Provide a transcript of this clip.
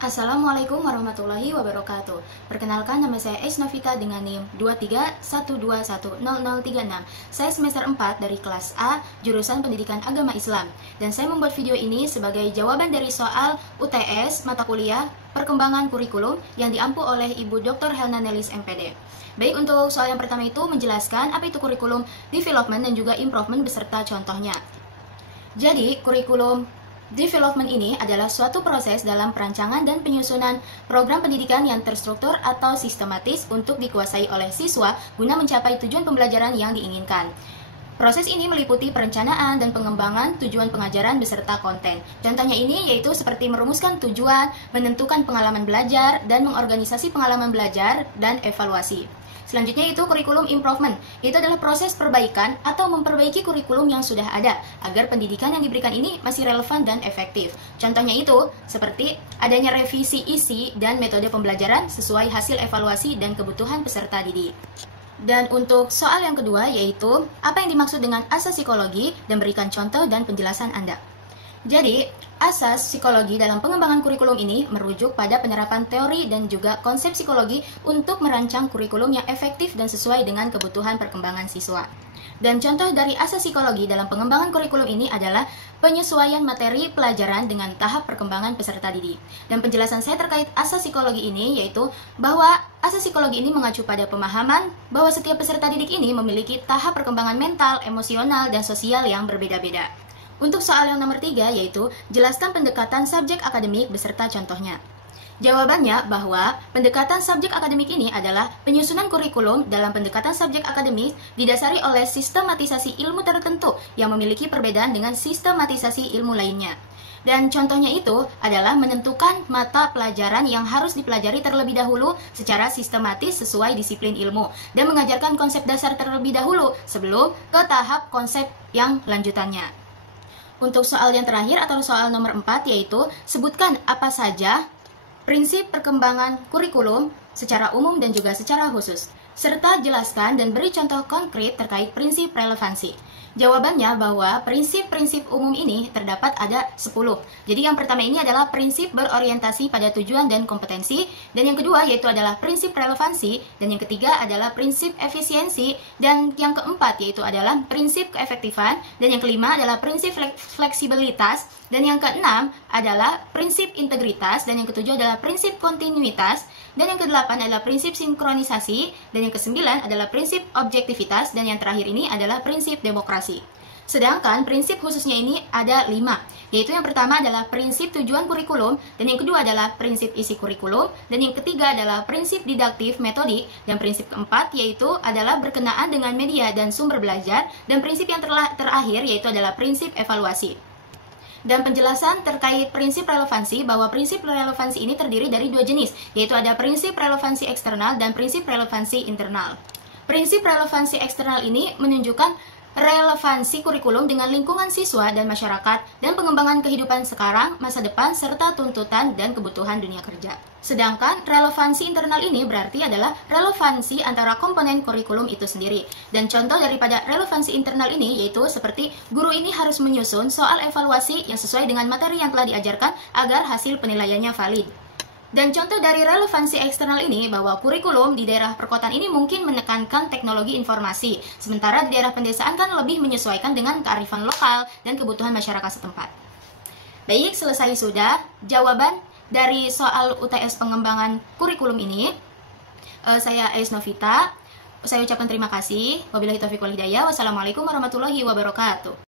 Assalamualaikum warahmatullahi wabarakatuh. Perkenalkan, nama saya Novita dengan NIM 231210036. Saya semester 4 dari kelas A, jurusan Pendidikan Agama Islam. Dan saya membuat video ini sebagai jawaban dari soal UTS mata kuliah Perkembangan Kurikulum yang diampu oleh Ibu Dr. Helna Nelis MPD. Baik, untuk soal yang pertama itu menjelaskan apa itu kurikulum development dan juga improvement beserta contohnya. Jadi, kurikulum development ini adalah suatu proses dalam perancangan dan penyusunan program pendidikan yang terstruktur atau sistematis untuk dikuasai oleh siswa guna mencapai tujuan pembelajaran yang diinginkan. Proses ini meliputi perencanaan dan pengembangan tujuan pengajaran beserta konten. Contohnya ini yaitu seperti merumuskan tujuan, menentukan pengalaman belajar, dan mengorganisasi pengalaman belajar dan evaluasi. Selanjutnya itu kurikulum improvement. Itu adalah proses perbaikan atau memperbaiki kurikulum yang sudah ada agar pendidikan yang diberikan ini masih relevan dan efektif. Contohnya itu seperti adanya revisi isi dan metode pembelajaran sesuai hasil evaluasi dan kebutuhan peserta didik. Dan untuk soal yang kedua yaitu apa yang dimaksud dengan asas psikologi dan berikan contoh dan penjelasan Anda. Jadi, asas psikologi dalam pengembangan kurikulum ini merujuk pada penerapan teori dan juga konsep psikologi untuk merancang kurikulum yang efektif dan sesuai dengan kebutuhan perkembangan siswa. Dan contoh dari asas psikologi dalam pengembangan kurikulum ini adalah penyesuaian materi pelajaran dengan tahap perkembangan peserta didik. Dan penjelasan saya terkait asas psikologi ini yaitu bahwa asas psikologi ini mengacu pada pemahaman bahwa setiap peserta didik ini memiliki tahap perkembangan mental, emosional, dan sosial yang berbeda-beda. Untuk soal yang nomor 3 yaitu jelaskan pendekatan subjek akademik beserta contohnya. Jawabannya bahwa pendekatan subjek akademik ini adalah penyusunan kurikulum dalam pendekatan subjek akademik didasari oleh sistematisasi ilmu tertentu yang memiliki perbedaan dengan sistematisasi ilmu lainnya. Dan contohnya itu adalah menentukan mata pelajaran yang harus dipelajari terlebih dahulu secara sistematis sesuai disiplin ilmu dan mengajarkan konsep dasar terlebih dahulu sebelum ke tahap konsep yang lanjutannya. Untuk soal yang terakhir atau soal nomor 4 yaitu sebutkan apa saja prinsip perkembangan kurikulum secara umum dan juga secara khusus, serta jelaskan dan beri contoh konkret terkait prinsip relevansi. Jawabannya bahwa prinsip-prinsip umum ini terdapat ada 10. Jadi yang pertama ini adalah prinsip berorientasi pada tujuan dan kompetensi, dan yang kedua yaitu adalah prinsip relevansi, dan yang ketiga adalah prinsip efisiensi, dan yang keempat yaitu adalah prinsip keefektifan, dan yang kelima adalah prinsip fleksibilitas, dan yang keenam adalah prinsip integritas, dan yang ketujuh adalah prinsip kontinuitas, dan yang kedelapan adalah prinsip sinkronisasi, dan yang kesembilan adalah prinsip objektivitas, dan yang terakhir ini adalah prinsip demokrasi. Sedangkan prinsip khususnya ini ada 5, yaitu yang pertama adalah prinsip tujuan kurikulum, dan yang kedua adalah prinsip isi kurikulum, dan yang ketiga adalah prinsip didaktif metodik, dan prinsip keempat yaitu adalah berkenaan dengan media dan sumber belajar, dan prinsip yang terakhir yaitu adalah prinsip evaluasi. Dan penjelasan terkait prinsip relevansi bahwa prinsip relevansi ini terdiri dari 2 jenis, yaitu ada prinsip relevansi eksternal dan prinsip relevansi internal. Prinsip relevansi eksternal ini menunjukkan relevansi kurikulum dengan lingkungan siswa dan masyarakat dan pengembangan kehidupan sekarang, masa depan, serta tuntutan dan kebutuhan dunia kerja. Sedangkan relevansi internal ini berarti adalah relevansi antara komponen kurikulum itu sendiri. Dan contoh daripada relevansi internal ini yaitu seperti guru ini harus menyusun soal evaluasi yang sesuai dengan materi yang telah diajarkan agar hasil penilaiannya valid. Dan contoh dari relevansi eksternal ini bahwa kurikulum di daerah perkotaan ini mungkin menekankan teknologi informasi, sementara di daerah pedesaan kan lebih menyesuaikan dengan kearifan lokal dan kebutuhan masyarakat setempat. Baik, selesai sudah jawaban dari soal UTS pengembangan kurikulum ini. Saya Novita, saya ucapkan terima kasih. Wabillahi taufiq wal hidayah. Wassalamualaikum warahmatullahi wabarakatuh.